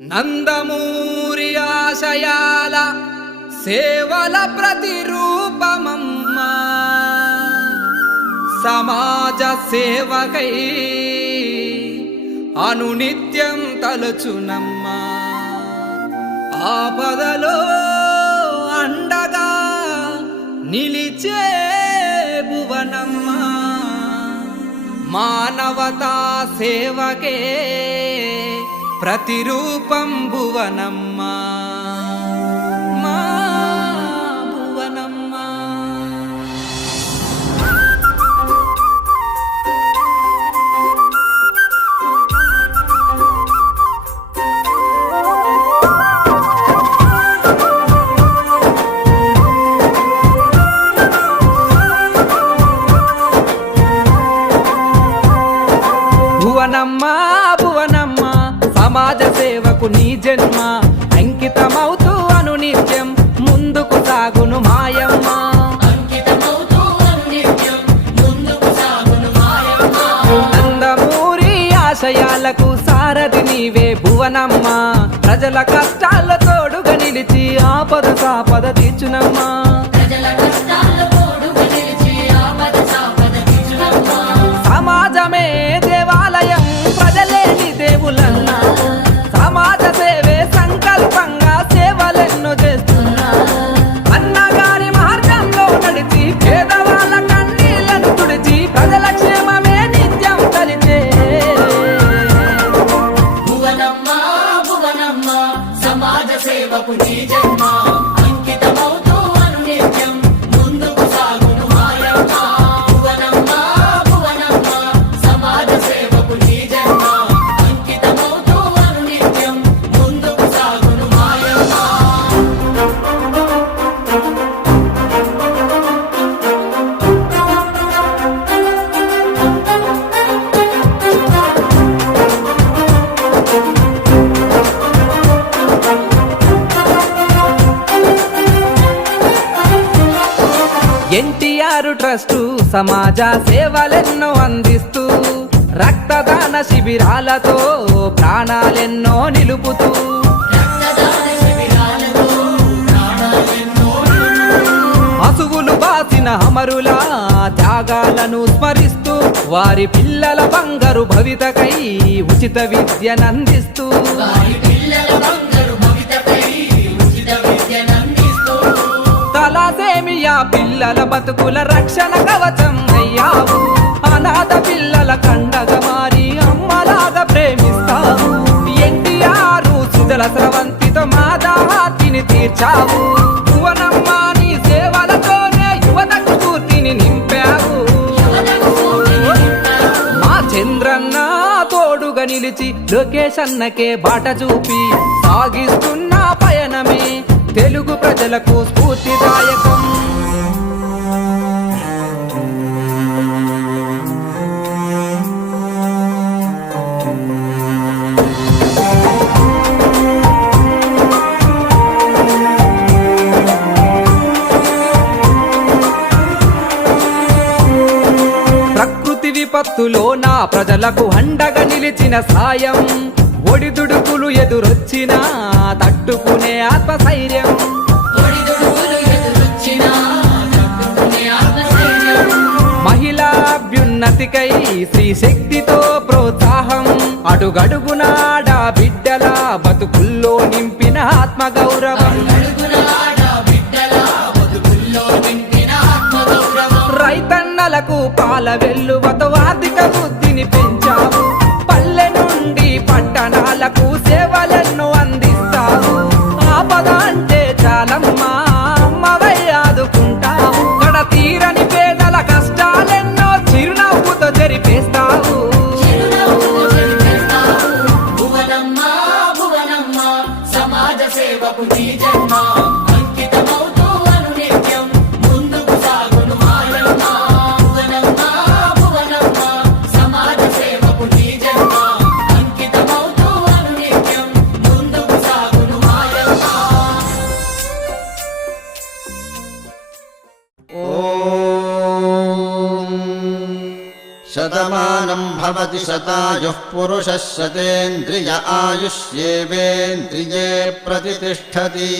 నందమూరి ఆశయాల సేవల ప్రతిరూపమమ్మ సమాజ సేవకై అనునిత్యం తలచునమ్మ ఆపదలో అండగా నిలిచే భువనమ్మ మానవతా సేవకే ప్రతిరూపం భువనమ్మ మా భువనమ్మ. భువనమ్మ భువనమ్మ సమాజ సేవకు నీ జన్మ అంకితమవుతూ అనునిత్యం ముందుకు సాగును మాయమ్మ. నందమూరి ఆశయాలకు సారథి నీవే భువనమ్మ ప్రజల కష్టాల తోడుగా నిలిచి ఆపద సాపద తీర్చునమ్మా. సమాజమే దేవాలయం ప్రజలేని దేవులన్నా సమాజ సేవే సంకల్పంగా సేవలెన్నో చేస్తున్నా. అన్నగారి మార్గంలో నడిచి పేదవాళ్ళ కన్నీళ్లను తుడిచి ప్రజల క్షేమమే నిత్యం తలిచే భువనమ్మ భువనమ్మ సమాజ సేవకు నీ జన్మ అంకితమవుతూ అనునిత్యం ముందుకు సాగును మాయమ్మ. భువనమ్మ భువనమ్మ సమాజ సేవకు నీ జన్మ అంకితమవుతూ అనునిత్యం ముందుకు సాగును మాయమ్మ. ఎన్టీఆర్ ట్రస్టు సమాజ సేవలెన్నో అందిస్తూ రక్తదాన శిబిరాలతో ప్రాణాలెన్నో నిలుపుతూ రక్తదాన శిబిరాలతో ప్రాణాలెన్నో అసువులు బాసిన అమరుల త్యాగాలను స్మరిస్తూ వారి పిల్లల బంగారు భవితకై ఉచిత విద్యనందిస్తూ వారి పిల్లల బంగారు భవితకై ఉచిత విద్యనందిస్తూ తలసేమియా పిల్లల బతుకుల రక్షణ కవచం అయ్యావు. అనాథ పిల్లల కండగా మారి అమ్మలాగా ప్రేమిస్తావు. ఎన్టీఆర్ సుజల స్రవంతితో మా దాహార్తిని తీర్చావు. భువనమ్మ నీ సేవలతోనే యువతకు స్ఫూర్తిని నింపావు. మా చంద్రన్న తోడుగా నిలిచి లోకేష్ అన్నకే బాట చూపి సాగిస్తున్న పయనమే తెలుగు ప్రజలకు స్ఫూర్తిదాయకం. ప్రకృతి విపత్తులో నా ప్రజలకు అండగా నిలిచిన సాయం ఒడిదుడుకులు ఎదురొచ్చినా తట్టుకునే ఆత్మశైర్యం. ఒడిదుడుకులు ఎదురొచ్చినా తట్టుకునే ఆత్మశైర్యం. మహిళా అభ్యున్నతికై స్త్రీ శక్తితో ప్రోత్సాహం అడుగడుగునాడ బిడ్డల బతుకుల్లో నింపిన ఆత్మగౌరవం. అడుగడుగునాడ బిడ్డల బతుకుల్లో నింపిన ఆత్మగౌరవం. రైతన్నలకు పాల వెల్లువతో ఆర్థిక వృద్ధిని పెంచావు. పల్లె నుండి పట్టణాలకు సేవలెన్నో అందిస్తావు. ఆపద అంటే చాలమ్మా అమ్మవై ఆదుకుంటావు. గడ తీరని పేదల కష్టాలెన్నో చిరునవ్వుతో జరిపేస్తావు. చిరునవ్వుతో జరిపేస్తావు. భువనమ్మ భువనమ్మ సమాజ సేవకు నీ జన్మ అంకితమవుతూ అనునిత్యం ముందుకు సాగును మాయమ్మ. భువనమ్మ భువనమ్మ సమాజ సేవకు నీ జన్మ అంకితమవుతూ అనునిత్యం ముందుకు సాగును మాయమ్మ. శతమానం భవతి शतायुः पुरुषः शतेन्द्रिय आयुष्येवेन्द्रिये प्रतितिष्ठति।